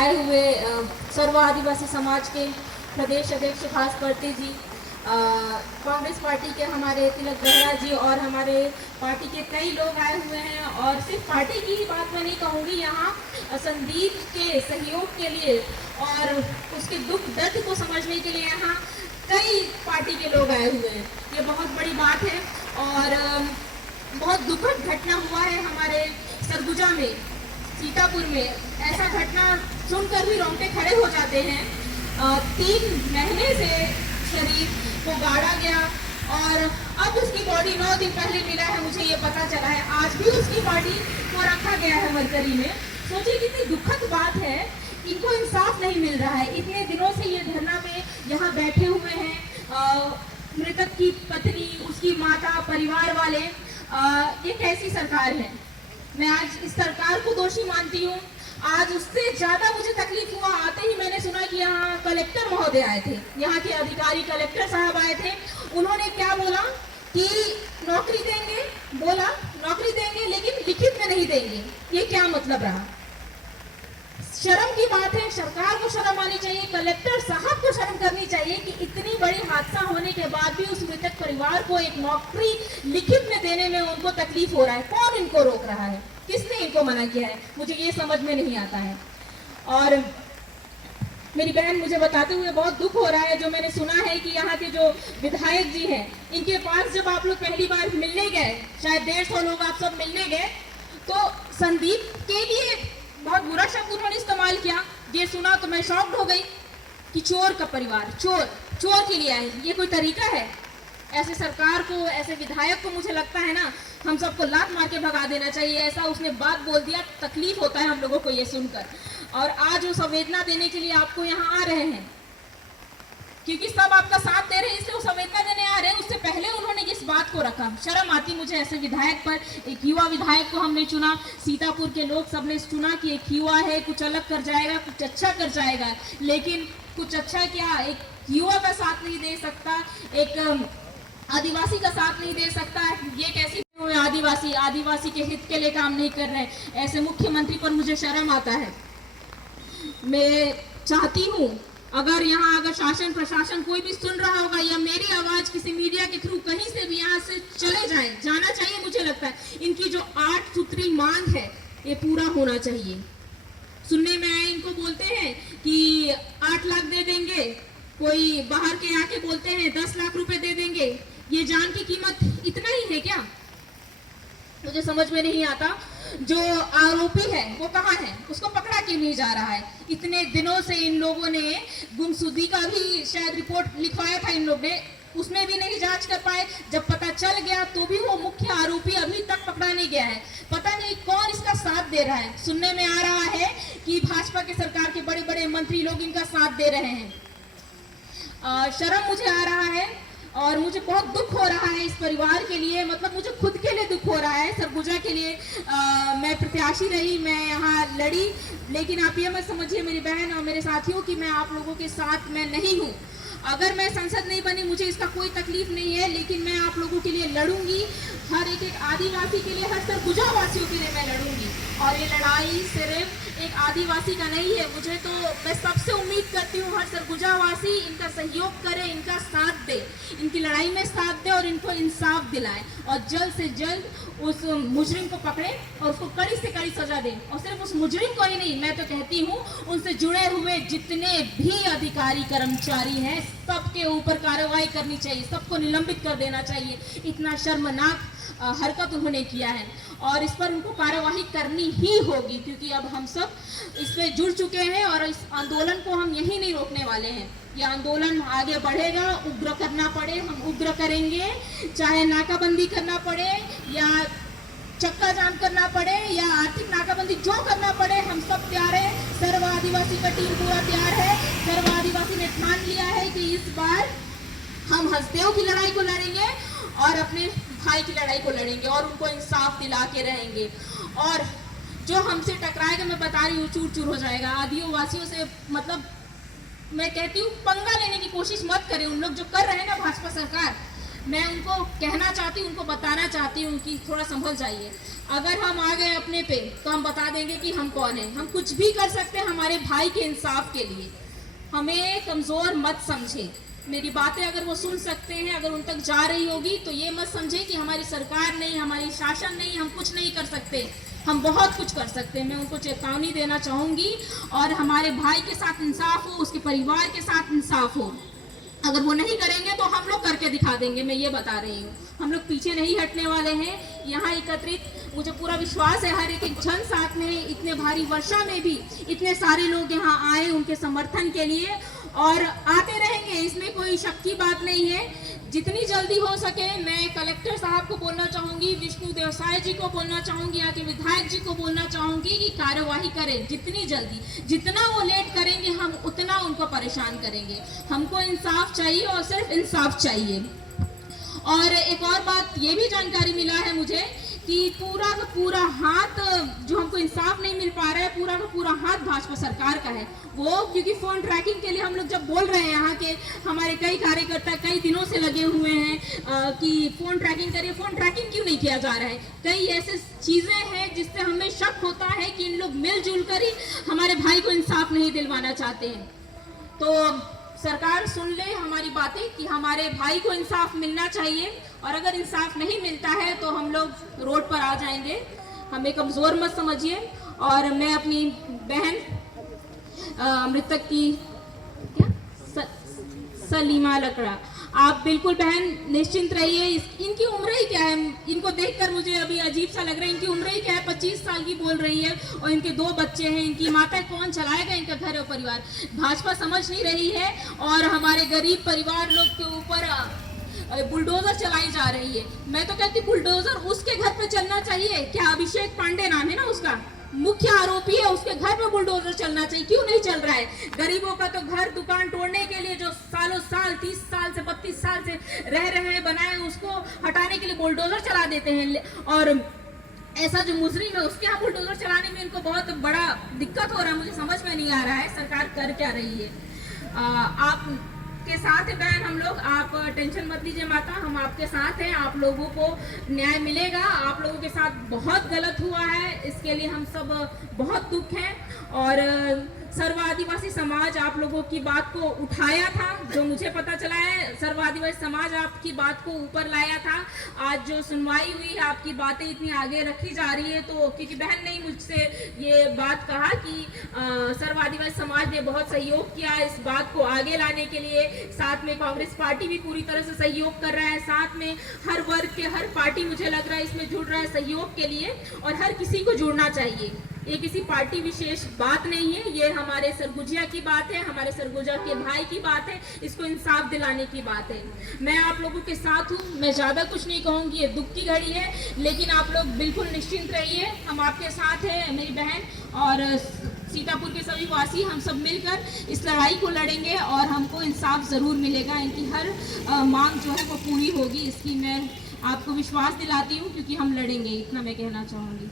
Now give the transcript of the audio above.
आए हुए सर्व आदिवासी समाज के प्रदेश अध्यक्ष सुभाष पर्ते जी, कांग्रेस पार्टी के हमारे तिलक बेहरा जी और हमारे पार्टी के कई लोग आए हुए हैं। और सिर्फ पार्टी की ही बात मैं नहीं कहूँगी, यहाँ संदीप के सहयोग के लिए और उसके दुख दर्द को समझने के लिए यहाँ कई पार्टी के लोग आए हुए हैं। ये बहुत बड़ी बात है और बहुत दुखद घटना हुआ है हमारे सरगुजा में, सीतापुर में। ऐसा घटना सुनकर भी रोंगटे खड़े हो जाते हैं। 3 महीने से शरीर को गाड़ा गया और अब उसकी बॉडी 9 दिन पहले मिला है, मुझे ये पता चला है। आज भी उसकी बॉडी को रखा गया है मरकरी में। सोचिए कितनी दुखद बात है, इनको इंसाफ नहीं मिल रहा है। इतने दिनों से ये धरना पे यहाँ बैठे हुए हैं, मृतक की पत्नी, उसकी माता, परिवार वाले। ये कैसी सरकार है? मैं आज इस सरकार को दोषी मानती हूँ। आज उससे ज्यादा मुझे तकलीफ हुआ, आते ही मैंने सुना कि यहाँ कलेक्टर महोदय आए थे, यहाँ के अधिकारी कलेक्टर साहब आए थे। उन्होंने क्या बोला कि नौकरी देंगे, बोला नौकरी देंगे लेकिन लिखित में नहीं देंगे। ये क्या मतलब रहा? शर्म की बात है, सरकार को शर्म आनी चाहिए, कलेक्टर साहब को शर्म करनी चाहिए कि इतनी बड़ी हादसा होने के बाद भी उस मृतक परिवार को एक नौकरी लिखित में देने में उनको तकलीफ हो रहा है। कौन इनको रोक रहा है? किसने इनको मना किया है? मुझे ये समझ में नहीं आता है। और मेरी बहन मुझे बताते हुए बहुत दुख हो रहा है, जो मैंने सुना है कि यहाँ के जो विधायक जी हैं, इनके पास जब आप लोग पहली बार मिलने गए, शायद 150 लोग आप सब मिलने गए, तो संदीप के लिए बहुत बुरा शब्द उन्होंने इस्तेमाल किया। ये सुना तो मैं शॉक्ड हो गई कि चोर का परिवार, चोर के लिए आए। ये कोई तरीका है? ऐसे सरकार को, ऐसे विधायक को मुझे लगता है ना, हम सबको लात मार के भगा देना चाहिए। ऐसा उसने बात बोल दिया, तकलीफ होता है हम लोगों को ये सुनकर। और आज वो संवेदना देने के लिए आपको यहाँ आ रहे हैं, क्योंकि सब आपका साथ दे रहे हैं, इसलिए वो संवेदना देने आ रहे हैं। उससे पहले उन्होंने इस बात को रखा। शर्म आती मुझे ऐसे विधायक पर। एक युवा विधायक को हमने चुना, सीतापुर के लोग सबने चुना कि एक युवा है, कुछ अलग कर जाएगा, कुछ अच्छा कर जाएगा। लेकिन कुछ अच्छा क्या, एक युवा का साथ नहीं दे सकता, एक आदिवासी का साथ नहीं दे सकता। ये कैसी आदिवासी के हित के लिए काम नहीं कर रहे? ऐसे मुख्यमंत्री पर मुझे शर्म आता है। मैं चाहती हूँ अगर शासन प्रशासन कोई भी सुन रहा होगा या मेरी आवाज किसी मीडिया के थ्रू कहीं से भी यहाँ से जाना चाहिए। मुझे लगता है इनकी जो 8 सूत्री मांग है ये पूरा होना चाहिए। सुनने में आए, इनको बोलते हैं कि 8 लाख दे देंगे, कोई बाहर के आके बोलते हैं 10 लाख रुपए दे देंगे। ये जान की कीमत इतना ही है क्या? मुझे समझ में नहीं आता। जो आरोपी है वो कहाँ है? उसको पकड़ा क्यों नहीं जा रहा है? इतने दिनों से इन लोगों ने गुमशुदगी का भी शायद रिपोर्ट लिखवाया था इन लोग ने, उसमें भी नहीं जांच कर पाए। जब पता चल गया तो भी वो मुख्य आरोपी अभी तक पकड़ा नहीं गया है। पता नहीं कौन इसका साथ दे रहा है। सुनने में आ रहा है कि भाजपा के सरकार के बड़े बड़े मंत्री लोग इनका साथ दे रहे हैं। शर्म मुझे आ रहा है और मुझे बहुत दुख हो रहा है इस परिवार के लिए। मतलब मुझे खुद के लिए दुख हो रहा है, सरगुजा के लिए। मैं प्रत्याशी रही, मैं यहाँ लड़ी, लेकिन आप ये मत समझिए मेरी बहन और मेरे साथियों कि मैं आप लोगों के साथ मैं नहीं हूँ। अगर मैं संसद नहीं बनी मुझे इसका कोई तकलीफ नहीं है, लेकिन मैं आप लोगों के लिए लड़ूंगी। हर एक आदिवासी के लिए, हर सरगुजा वासियों के लिए मैं लड़ूंगी। और ये लड़ाई सिर्फ एक आदिवासी का नहीं है। मुझे तो, मैं सबसे उम्मीद करती हूँ हर सरगुजा वासी इनका सहयोग करे, इनका साथ दे, इनकी लड़ाई में साथ दे और इनको इंसाफ दिलाए और जल्द से जल्द उस मुजरिम को पकड़े और उसको कड़ी से कड़ी सजा दे। और सिर्फ उस मुजरिम को ही नहीं, मैं तो कहती हूँ उनसे जुड़े हुए जितने भी अधिकारी कर्मचारी हैं सबके ऊपर कार्रवाई करनी चाहिए, सबको निलंबित कर देना चाहिए। इतना शर्मनाक हरकत उन्होंने किया है और इस पर उनको कार्यवाही करनी ही होगी, क्योंकि अब हम सब इसमें जुड़ चुके हैं और इस आंदोलन को हम यही नहीं रोकने वाले हैं। ये आंदोलन आगे बढ़ेगा, उग्र करना पड़े हम उग्र करेंगे, चाहे नाकाबंदी करना पड़े या चक्का जाम करना पड़े या आर्थिक नाकाबंदी, जो करना पड़े हम सब तैयार है। सर्व आदिवासी का टीम पूरा तैयार है। सर्व आदिवासी ने ठान लिया है कि इस बार हम हसदेव की लड़ाई को लड़ेंगे और अपने भाई की लड़ाई को लड़ेंगे और उनको इंसाफ दिला के रहेंगे। और जो हमसे टकराएगा, मैं बता रही हूँ, चूर चूर हो जाएगा। आदिवासियों से मतलब मैं कहती हूँ पंगा लेने की कोशिश मत करें। उन लोग जो कर रहे हैं ना भाजपा सरकार, मैं उनको कहना चाहती हूँ, उनको बताना चाहती हूँ कि थोड़ा संभल जाइए। अगर हम आ गए अपने पे तो हम बता देंगे कि हम कौन हैं। हम कुछ भी कर सकते हैं हमारे भाई के इंसाफ के लिए। हमें कमज़ोर मत समझे। मेरी बातें अगर वो सुन सकते हैं, अगर उन तक जा रही होगी, तो ये मत समझे कि हमारी सरकार नहीं, हमारी शासन नहीं, हम कुछ नहीं कर सकते। हम बहुत कुछ कर सकते हैं। मैं उनको चेतावनी देना चाहूँगी। और हमारे भाई के साथ इंसाफ हो, उसके परिवार के साथ इंसाफ हो। अगर वो नहीं करेंगे तो हम लोग करके दिखा देंगे, मैं ये बता रही हूँ। हम लोग पीछे नहीं हटने वाले हैं। यहाँ एकत्रित मुझे पूरा विश्वास है हर एक जन साथ में, इतने भारी वर्षा में भी इतने सारे लोग यहाँ आए उनके समर्थन के लिए, और आते रहेंगे, इसमें कोई शक की बात नहीं है। जितनी जल्दी हो सके मैं कलेक्टर साहब को बोलना चाहूँगी, विष्णु देवसाय जी को बोलना चाहूँगी, यहाँ के विधायक जी को बोलना चाहूँगी कि कार्यवाही करें जितनी जल्दी। जितना वो लेट करेंगे हम उतना उनको परेशान करेंगे। हमको इंसाफ चाहिए और सिर्फ इंसाफ चाहिए। और एक और बात ये भी जानकारी मिला है मुझे कि पूरा का पूरा हाथ जो हमको इंसाफ नहीं मिल पा रहा है, पूरा का पूरा हाथ भाजपा सरकार का है। वो क्योंकि फोन ट्रैकिंग के लिए हम लोग जब बोल रहे हैं, यहाँ के हमारे कई कार्यकर्ता कई दिनों से लगे हुए हैं कि फोन ट्रैकिंग करिए। फोन ट्रैकिंग क्यों नहीं किया जा रहा है? कई ऐसे चीजें हैं जिससे हमें शक होता है कि इन लोग मिलजुल कर ही हमारे भाई को इंसाफ नहीं दिलवाना चाहते हैं। तो सरकार सुन ले हमारी बातें कि हमारे भाई को इंसाफ मिलना चाहिए, और अगर इंसाफ नहीं मिलता है तो हम लोग रोड पर आ जाएंगे। हमें कमज़ोर मत समझिए। और मैं अपनी बहन मृतक की सलीमा लकड़ा, आप बिल्कुल बहन निश्चिंत रहिए। इनकी उम्र ही क्या है? इनको देखकर मुझे अभी अजीब सा लग रहा है। इनकी उम्र ही क्या है? 25 साल की बोल रही है, और इनके 2 बच्चे हैं। इनकी माता कौन चलाएगा इनका घर और परिवार? भाजपा समझ नहीं रही है, और हमारे गरीब परिवार लोग के ऊपर बुलडोजर चलाई जा रही है। मैं तो कहती बुलडोजर उसके घर पे चलना चाहिए। क्या अभिषेक पांडे नाम है ना उसका, मुख्य आरोपी है, उसके घर पे बुलडोजर चलना चाहिए। क्यों नहीं चल रहा है? गरीबों का तो घर दुकान तोड़ने के लिए जो सालों साल 30 साल से 32 साल से रह रहे हैं बनाए, उसको हटाने के लिए बुलडोजर चला देते हैं। और ऐसा जो मुजरिम है उसके यहाँ बुलडोजर चलाने में इनको बहुत बड़ा दिक्कत हो रहा है। मुझे समझ में नहीं आ रहा है सरकार कर क्या रही है। आप के साथ है बहन हम लोग, आप टेंशन मत लीजिए माता, हम आपके साथ हैं। आप लोगों को न्याय मिलेगा। आप लोगों के साथ बहुत गलत हुआ है, इसके लिए हम सब बहुत दुख हैं। और सर्व आदिवासी समाज आप लोगों की बात को उठाया था, जो मुझे पता चला है सर्व आदिवासी समाज आपकी बात को ऊपर लाया था। आज जो सुनवाई हुई, आपकी बातें इतनी आगे रखी जा रही है, तो क्योंकि बहन ने मुझसे ये बात कहा कि सर्व आदिवासी समाज ने बहुत सहयोग किया इस बात को आगे लाने के लिए। साथ में कांग्रेस पार्टी भी पूरी तरह से सहयोग कर रहा है। साथ में हर वर्ग के हर पार्टी मुझे लग रहा है इसमें जुड़ रहा है सहयोग के लिए, और हर किसी को जुड़ना चाहिए। ये किसी पार्टी विशेष बात नहीं है, ये हमारे सरगुजिया की बात है, हमारे सरगुजा के भाई की बात है। इसको इंसाफ दिलाने की बात है। मैं आप लोगों के साथ हूँ। मैं ज़्यादा कुछ नहीं कहूँगी, ये दुख की घड़ी है, लेकिन आप लोग बिल्कुल निश्चिंत रहिए, हम आपके साथ हैं। मेरी बहन और सीतापुर के सभी वासी हम सब मिलकर इस लड़ाई को लड़ेंगे, और हमको इंसाफ ज़रूर मिलेगा। इनकी हर मांग जो है वो पूरी होगी, इसकी मैं आपको विश्वास दिलाती हूँ, क्योंकि हम लड़ेंगे। इतना मैं कहना चाहूँगी।